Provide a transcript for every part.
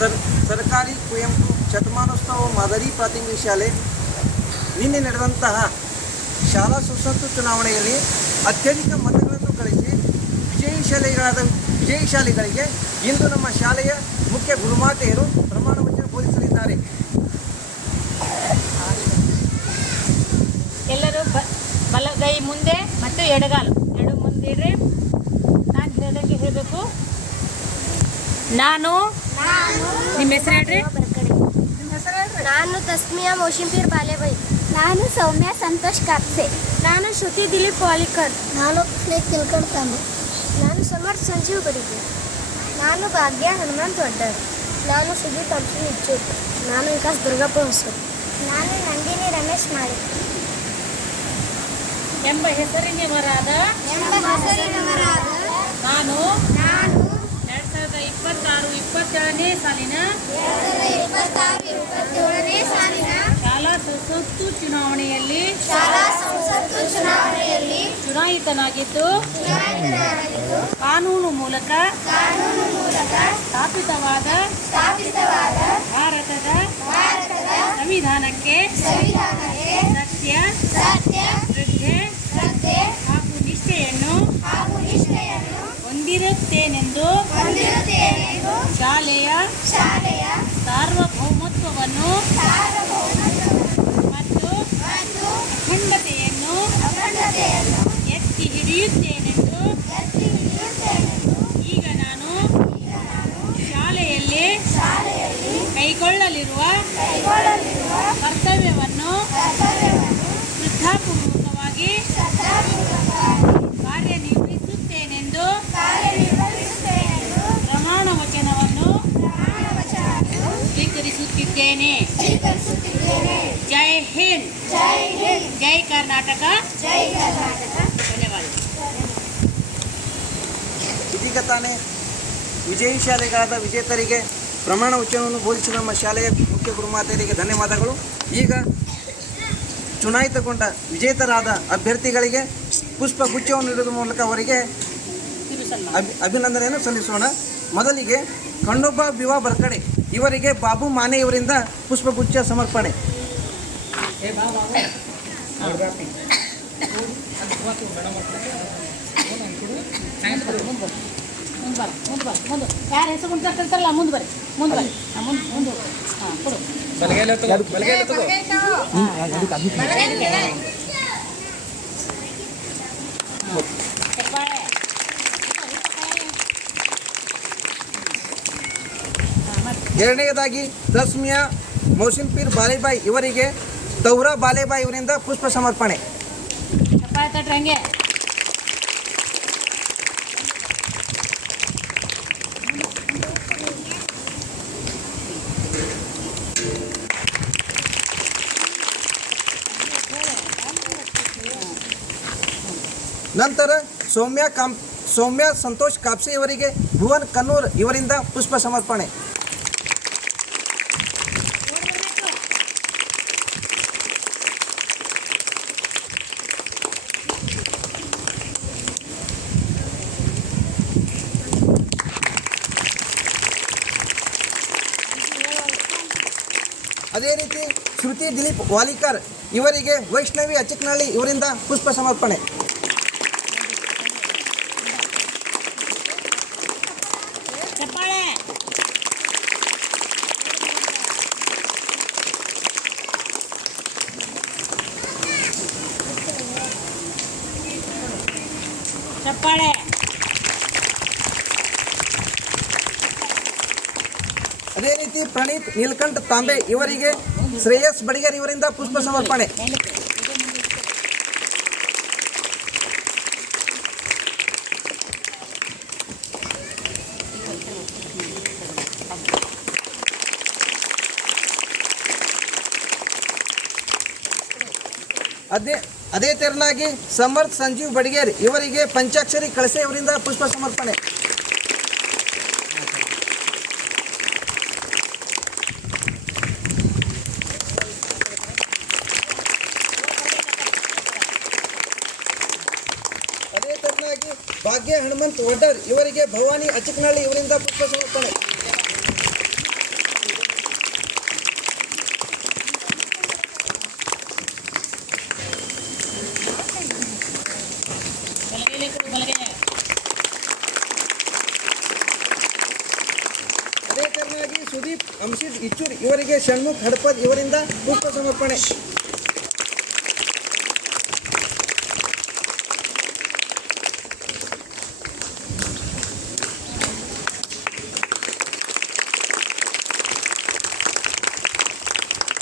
ಸರ್ಕಾರಿ ಕುವೆಂಪು ಶತಮಾನೋತ್ಸವ ಮಾದರಿ ಪ್ರಾಥಮಿಕ ಶಾಲೆ ನಿನ್ನೆ ನಡೆದಂತಹ ಶಾಲಾ ಸುಸಂತು ಚುನಾವಣೆಯಲ್ಲಿ ಅತ್ಯಧಿಕ ಮತಗಳನ್ನು ಗಳಿಸಿ ವಿಜಯಶಾಲಿಗಳಿಗೆ ಇಂದು ನಮ್ಮ ಶಾಲೆಯ ಮುಖ್ಯ ಗುರುಮಾತೆಯರು ಪ್ರಮಾಣ ವಚನ ಬೋಧಿಸಲಿದ್ದಾರೆ. ಎಲ್ಲರೂ ಬಲಗೈ ಮುಂದೆ ಮತ್ತು ಎಡಗಾಲು ಎರಡು ಮುಂದೆ ಇಡ್ರಿ. ನಾನು ಹೇಳಿದಂಗೆ ಹೇಳಬೇಕು. ನಾನು ನಿಮ್ಮ ಹೆಸರು ಹೇಳ್ರಿ. ನಾನು ತಸ್ಮಿಯಾ ಮೋಶಿಂಪೀರ್ ಬಾಲೆಬೈ. ನಾನು ಸೌಮ್ಯ ಸಂತೋಷ್ ಕಾಪ್ಸೆ. ನಾನು ಶ್ರುತಿ ದಿಲೀಪ್ ವಾಲಿಕರ್. ನಾನು ಸ್ನೇಕ್ ತಿಳ್ಕಂಡ್ ತಾಂಬೆ. ನಾನು ಸಮರ್ಥ್ ಸಂಜೀವ್ ಬಡಿಗೆ. ನಾನು ಭಾಗ್ಯ ಹನುಮಂತ್ ವಡ್ಡರ್. ನಾನು ಸುದೀಪ್ ಅರ್ಜುನ್ ಇಚ್ಚೂರ್. ನಾನು ವಿಕಾಸ್ ದುರ್ಗಪ್ಪ ಹೊಸರು. ನಾನು ನಂದಿನಿ ರಮೇಶ್ ಮಾಳಿ. ಎಂಬ ಹೆಸರಿನವರಾದ ನಾನು 2026-27ನೇ ಸಾಲಿನ ಶಾಲಾ ಸಂಸತ್ತು ಚುನಾವಣೆಯಲ್ಲಿ ಚುನಾಯಿತನಾಗಿದ್ದು ಕಾನೂನು ಮೂಲಕ ಸ್ಥಾಪಿತವಾದ ಭಾರತದ ಸಂವಿಧಾನಕ್ಕೆ ಸತ್ಯ ಶ್ರದ್ಧೆ ಹಾಗೂ ನಿಷ್ಠೆಯನ್ನು ಹೊಂದಿರುತ್ತೇನೆಂದು ಶಾಲೆಯ ಸಾರ್ವಭೌಮತ್ವವನ್ನು ಮತ್ತು ಅಖಂಡತೆಯನ್ನು ಎತ್ತಿ ಹಿಡಿಯುತ್ತೇನೆಂದು ಈಗ ನಾನು ಶಾಲೆಯಲ್ಲಿ ಕೈಗೊಳ್ಳಲಿರುವ ಕರ್ತವ್ಯವನ್ನು ಶ್ರದ್ಧಾಪೂರ್ವಕವಾಗಿ ಕಾರ್ಯನಿರ್ವಹಿಸುತ್ತೇನೆಂದು ಪ್ರಮಾಣ ವಚನವನ್ನು ಸ್ವೀಕರಿಸುತ್ತಿದ್ದೇನೆ. ಜೈ ಹಿಂದ್, ಜೈ ಕರ್ನಾಟಕ. ಧನ್ಯವಾದ. ಇದೀಗ ತಾನೇ ವಿಜಯಶಾಲಿಗಳಾದ ವಿಜೇತರಿಗೆ ಪ್ರಮಾಣ ವಚನವನ್ನು ಬೋಧಿಸಿದ ನಮ್ಮ ಶಾಲೆಯ ಮುಖ್ಯ ಗುರುಮಾತೆಯರಿಗೆ ಧನ್ಯವಾದಗಳು. ಈಗ ಚುನಾಯಿತಗೊಂಡ ವಿಜೇತರಾದ ಅಭ್ಯರ್ಥಿಗಳಿಗೆ ಪುಷ್ಪಗುಚ್ಛವನ್ನು ನೀಡುವ ಮೂಲಕ ಅವರಿಗೆ ಅಭಿನಂದನೆಯನ್ನು ಸಲ್ಲಿಸೋಣ. ಮೊದಲಿಗೆ ಕಣ್ಣೊಬ್ಬ ವಿವಾ ಬರ್ಕಡೆ ಇವರಿಗೆ ಬಾಬು ಮಾನೆ ಇವರಿಂದ ಪುಷ್ಪಗುಚ್ಛ ಸಮರ್ಪಣೆ. ಯಾರು ಹೆಸರು ಮುಂದೆ ಮುಂದೆ ಬರ್ರಿ. ಹಾಂ ಕೊಡು. ಎರಡನೆಯದಾಗಿ ತಸ್ಮಿಯಾ ಮೌಸಿಂಪೀರ್ ಬಾಲೆಬಾಯಿ ಇವರಿಗೆ ತೌರಾ ಬಾಲೆಬಾಯಿ ಇವರಿಂದ ಪುಷ್ಪ ಸಮರ್ಪಣೆ. ಹಂಗೆ ನಂತರ ಸೌಮ್ಯ ಸಂತೋಷ್ ಕಾಪ್ಸೆ ಇವರಿಗೆ ಭುವನ್ ಕನ್ನೂರ್ ಇವರಿಂದ ಪುಷ್ಪ ಸಮರ್ಪಣೆ. ಅದೇ ರೀತಿ ಶ್ರುತಿ ದಿಲೀಪ್ ವಾಲಿಕರ್ ಇವರಿಗೆ ವೈಷ್ಣವಿ ಅಚ್ಚಕ್ನಹಳ್ಳಿ ಇವರಿಂದ ಪುಷ್ಪ ಸಮರ್ಪಣೆ. ಚಪ್ಪಾಳೆ. ಅದೇ ರೀತಿ ಪ್ರಣೀತ್ ನೀಲಕಂಠ ತಾಂಬೆ ಇವರಿಗೆ ಶ್ರೇಯಸ್ ಬಡಿಗರ್ ಇವರಿಂದ ಪುಷ್ಪ ಸಮರ್ಪಣೆ. ಅದೇ ತೆರನಾಗಿ ಸಮರ್ಥ್ ಸಂಜೀವ್ ಬಡಿಗೇರ್ ಇವರಿಗೆ ಪಂಚಾಕ್ಷರಿ ಕಳಸೆ ಇವರಿಂದ ಪುಷ್ಪ ಸಮರ್ಪಣೆ. ಅದೇ ತೆರನಾಗಿ ಭಾಗ್ಯ ಹನುಮಂತ್ ವಡ್ಡರ್ ಇವರಿಗೆ ಭವಾನಿ ಅಚ್ಚಕನಹಳ್ಳಿ ಇವರಿಂದ ಪುಷ್ಪ ಸಮರ್ಪಣೆ. ಅದೇ ತೆರನಾಗಿ ಸುದೀಪ್ ಅಂಶಿದ್ ಇಚ್ಚೂರ್ ಇವರಿಗೆ ಷಣ್ಮುಖ್ ಹಡಪದ್ ಇವರಿಂದ ಪುಷ್ಪ ಸಮರ್ಪಣೆ.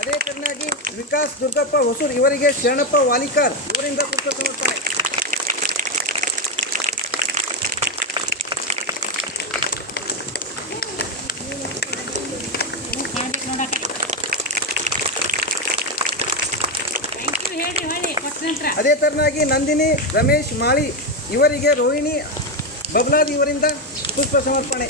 ಅದೇ ತೆರನಾಗಿ ವಿಕಾಸ್ ದುರ್ಗಪ್ಪ ಹೊಸೂರ್ ಇವರಿಗೆ ಶರಣಪ್ಪ ವಾಲಿಕಾರ್ ಇವರಿಂದ ಪುಷ್ಪ ಸಮರ್ಪಣೆ. ಅದೇ ತೆರನಾಗಿ ನಂದಿನಿ ರಮೇಶ್ ಮಾಳಿ ಇವರಿಗೆ ರೋಹಿಣಿ ಬಬ್ಲಾದ್ ಇವರಿಂದ ಪುಷ್ಪ ಸಮರ್ಪಣೆ.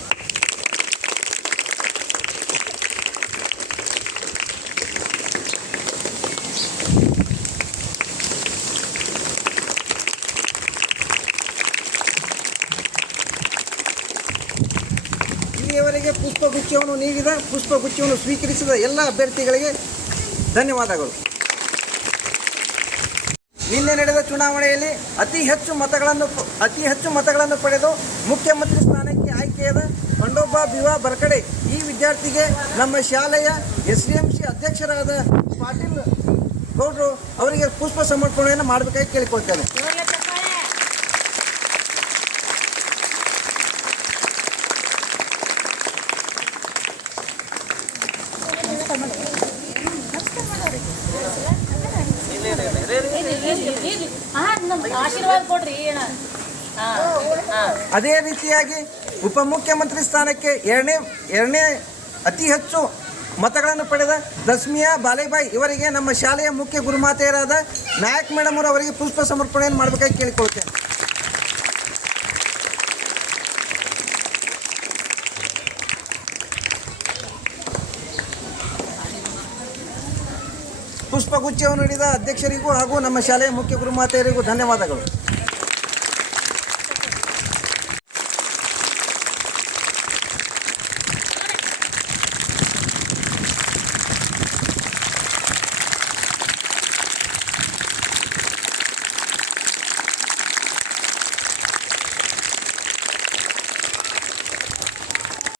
ಇಲ್ಲಿಯವರೆಗೆ ಪುಷ್ಪಗುಚ್ಛವನ್ನು ನೀಡಿದ ಪುಷ್ಪಗುಚ್ಛವನ್ನು ಸ್ವೀಕರಿಸಿದ ಎಲ್ಲ ಅಭ್ಯರ್ಥಿಗಳಿಗೆ ಧನ್ಯವಾದಗಳು. ನಿನ್ನೆ ನಡೆದ ಚುನಾವಣೆಯಲ್ಲಿ ಅತಿ ಹೆಚ್ಚು ಮತಗಳನ್ನು ಪಡೆದು ಮುಖ್ಯಮಂತ್ರಿ ಸ್ಥಾನಕ್ಕೆ ಆಯ್ಕೆಯಾದ ಖಂಡೋಬಾ ಬಿವಾ ಬರ್ಕಡೆ ಈ ವಿದ್ಯಾರ್ಥಿಗೆ ನಮ್ಮ ಶಾಲೆಯ SDMC ಅಧ್ಯಕ್ಷರಾದ ಪಾಟೀಲ್ ಗೌಡ್ರು ಅವರಿಗೆ ಪುಷ್ಪ ಸಮರ್ಪಣೆಯನ್ನು ಮಾಡಬೇಕಾಗಿ ಕೇಳಿಕೊಳ್ತೇನೆ. ಆಶೀರ್ವಾದ ಕೊಡ್ರಿ. ಅದೇ ರೀತಿಯಾಗಿ ಉಪಮುಖ್ಯಮಂತ್ರಿ ಸ್ಥಾನಕ್ಕೆ ಎರಡನೇ ಅತಿ ಹೆಚ್ಚು ಮತಗಳನ್ನು ಪಡೆದ ದಸ್ಮಿಯಾ ಬಾಲೇಬಾಯಿ ಇವರಿಗೆ ನಮ್ಮ ಶಾಲೆಯ ಮುಖ್ಯ ಗುರುಮಾತೆಯರಾದ ನಾಯಕ್ ಮೇಡಮ್ ಅವರಿಗೆ ಪುಷ್ಪ ಸಮರ್ಪಣೆಯನ್ನು ಮಾಡಬೇಕಾಗಿ ಕೇಳಿಕೊಳ್ತೇನೆ. ಪುಷ್ಪಗುಚ್ಛವನ್ನು ನೀಡಿದ ಅಧ್ಯಕ್ಷರಿಗೂ ಹಾಗೂ ನಮ್ಮ ಶಾಲೆಯ ಮುಖ್ಯ ಗುರುಮಾತೆಯರಿಗೂ ಧನ್ಯವಾದಗಳು.